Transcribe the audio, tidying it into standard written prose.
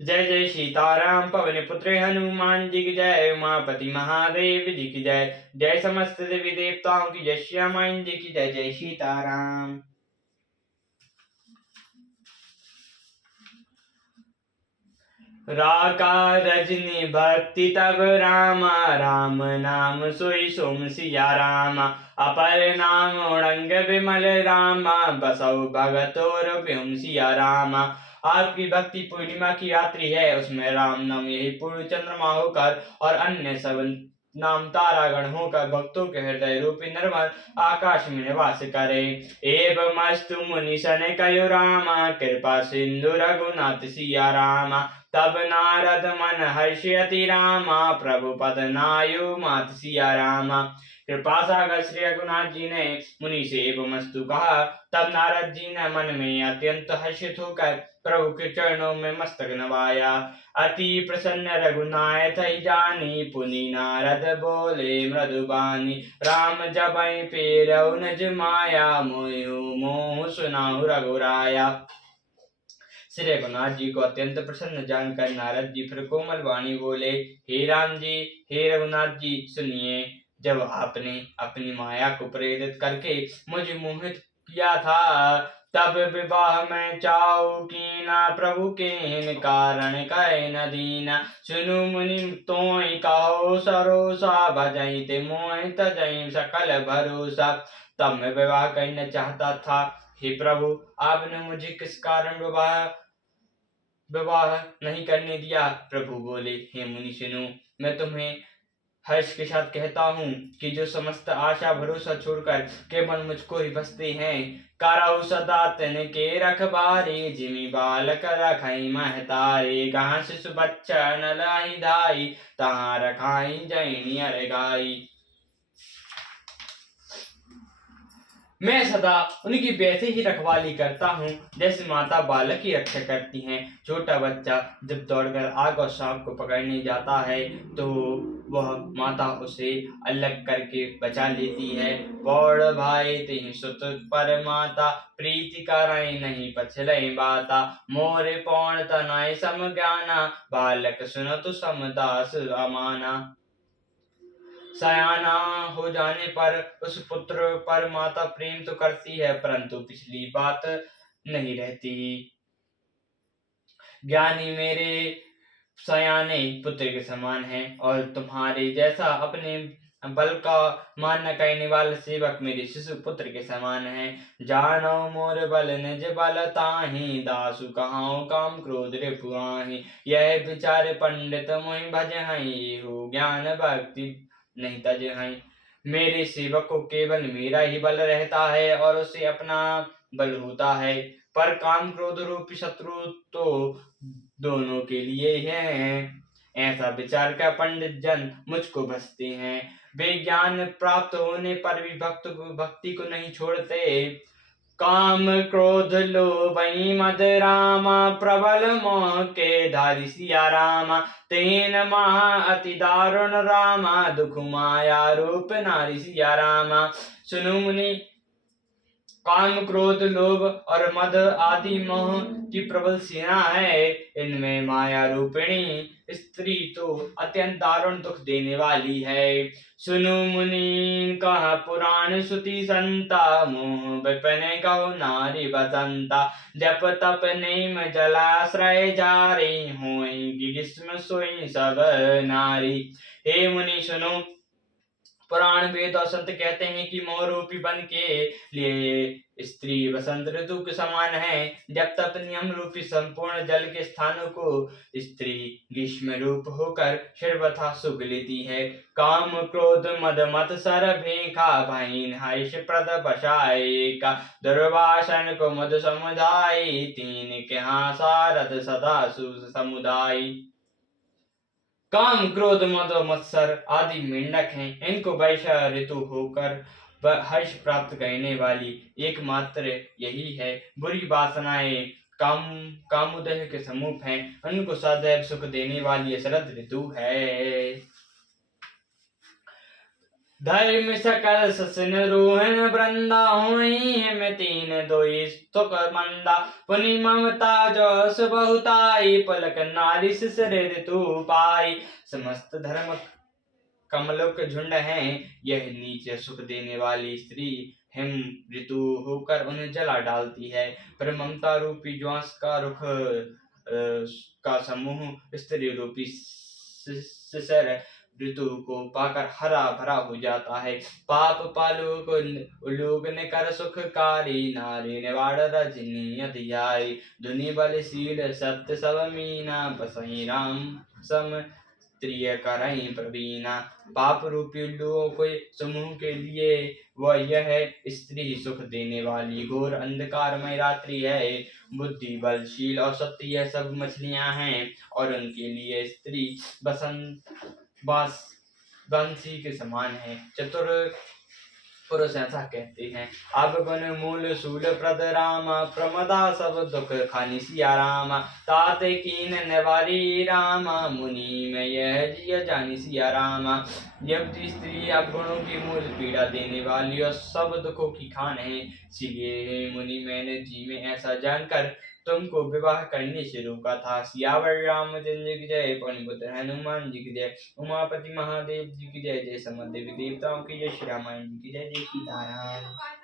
जय जय सीताराम पवन पुत्र हनुमान जी की जय। उमापति महादेव जी की जय। जय समस्त देवी देवताओं की जय। श्यामायन जी की जय। जय सीताराम। राका रजनी भक्ति तब रामा, राम नाम सोई सोम सिया रामा। अपर नाम उड़ंग विमल रामा, बसौ भगत और प्योम सिया रामा। आपकी भक्ति पूर्णिमा की रात्रि है, उसमें राम नाम यही पूर्ण चंद्रमा होकर और अन्य सब नाम तारागण होकर भक्तों के हृदय रूपी निर्मल आकाश में निवास करे। एवमस्तु मुनि सन कयो रामा, कृपा सिंधु रघुनाथ सिया रामा। तब नारद मन हर्षयति रामा, प्रभु पद नायो मात सिया रामा। कृपा सागर श्री रघुनाथ जी ने मुनि से एवमस्तु कहा। तब नारद जी ने मन में अत्यंत हर्षित होकर प्रभु के चरणों में मस्तक नवाया। अति प्रसन्न रघुनाथ जानी, पुनि नारद बोले मृदुबानी। राम जबै पेरौ निज माया, मोहि मोह सुनाहु रघुराया। श्री रघुनाथ जी को अत्यंत प्रसन्न जानकर नारद जी फिर कोमल वाणी बोले, हे राम जी, हे रघुनाथ जी, सुनिए। जब आपने अपनी माया को प्रेरित करके मुझे मोहित किया था, तब विवाह में चाहू कीना, प्रभु के हिन कारण कहे न दीना। सुनु मुनि तोय कहो सरोसा, भजई ते मोह तजई सकल भरोसा। तब मैं विवाह करना चाहता था, हे प्रभु आपने मुझे किस कारण विवाह नहीं करने दिया। प्रभु बोले, हे मुनि सुनो, मैं तुम्हें हर्ष के साथ कहता हूँ कि जो समस्त आशा भरोसा छोड़कर केवल मुझको ही बसते हैं, कारहु सदा तिनके रखबारे, जिमि बालक रखई महतारे। कहाँ शिशु बच्चा न लाई धाई, तहाँ रखाई जैनी अर गाई। मैं सदा उनकी वैसे ही रखवाली करता हूँ जैसे माता बालक की रक्षा करती हैं। छोटा बच्चा जब दौड़कर आग और सांप को पकड़ने जाता है तो वह माता उसे अलग करके बचा लेती है। पौड़ भाई तिहि सुत पर माता, प्रीति कराई नहीं पछलई बाता। मोरे पौण तनय सम ज्ञाना, बालक सुनतु समदास अमाना। सयाना हो जाने पर उस पुत्र पर माता प्रेम तो करती है, परंतु पिछली बात नहीं रहती। ज्ञानी मेरे सयाने पुत्र के समान है, और तुम्हारे जैसा अपने बल का मान न करने वाला सेवक मेरे शिशु पुत्र के समान है। जानो मोर बल निज बल ताहि, दासु कहाऊ काम क्रोध रिपु आहि। यह विचार पंडित मोहि भज हई, हो ज्ञान भक्ति नहीं तज हई। मेरे सेवक को केवल मेरा ही बल रहता है और उसे अपना बल होता है, पर काम क्रोध रूपी शत्रु तो दोनों के लिए हैं। ऐसा विचार कर पंडित जन मुझको भजते हैं। वे ज्ञान प्राप्त होने पर भी भक्ति को नहीं छोड़ते। काम क्रोध लोभई मद रामा, प्रबल मोह के धारी सिया रामा। तेन महा अति दारुण रामा, दुख माया रूप नारी सिया रामा। सुनु मुनि, काम क्रोध लोभ और मद आदि मोह की प्रबल सेना है। इनमें माया रूपिणी स्त्री तो अत्यंत दारुण दुख देने वाली है। सुनु मुनि कहा पुराण श्रुति संता, मोह विपिन गौ नारी बसंता। जप तप नेम जलाश्रय जारी, होई ग्रीष्म सोई सब नारी। हे मुनि सुनो, पुराण वेद और संत कहते हैं कि मोह रूपी वन के लिए स्त्री वसंत ऋतु के समान है। जब तप नियम रूपी संपूर्ण जल के स्थानों को स्त्री ग्रीष्म रूप होकर सर्वथा सुख लेती है। काम क्रोध मद मत सर भेखा, भईन हर्ष प्रद बसाए का। दुर्वासन को मद समुदाय, तीन के हाँ सारथ सदा समुदाय। काम क्रोध मद मत्सर आदि मेंढक हैं। इनको वर्षा ऋतु होकर हर्ष प्राप्त करने वाली एकमात्र यही है। बुरी वासनाएं कामोदय के समूह हैं। उनको सदैव सुख देने वाली शरद ऋतु है। धर्म सकल ससन रोहन वृंदा हुई हिम तीन दोई सुख मंदा पुनि ममता जस बहुताई पलक नारी सिसरे ऋतु पाई। समस्त धर्म कमलों के झुंड हैं, यह नीचे सुख देने वाली स्त्री हिम ऋतु होकर उन्हें जला डालती है। पर ममता रूपी ज्वास का रुख का समूह स्त्री रूपी सिसर ऋतु को पाकर हरा भरा हो जाता है। पाप पालु को उलूक ने कर सुखकारी नारी निवाड़ रजनी अधियाई। धुनि बलशील सत्य सब मीना बसई राम सम प्रिय करई प्रवीणा। पाप रूपी उल्लुओं के समूह के लिए वह यह स्त्री सुख देने वाली घोर अंधकारमय रात्रि है। बुद्धि बलशील और सत्य यह सब मछलियां हैं और उनके लिए स्त्री बंसी के समान है। चतुर पुरुष ऐसा कहते हैं। अब गुण मूल सूल प्रद राम प्रमदा सब दुख खानी सिया राम। तात कीन निवारी राम मुनि में यह जिय जानी सिया राम। जब स्त्री अवगुणों की मूल पीड़ा देने वाली और सब दुखों की खान है, इसलिए मुनि मैंने जी में ऐसा जानकर तुमको विवाह करने से रोका था। सियावर रामचंद्र की जय, पवन पुत्र हनुमान जी की जय, उमापति महादेव जी की जय, जय समस्त देवी देवताओं की जय, श्री रामायण जी की जय, जय सीताराम।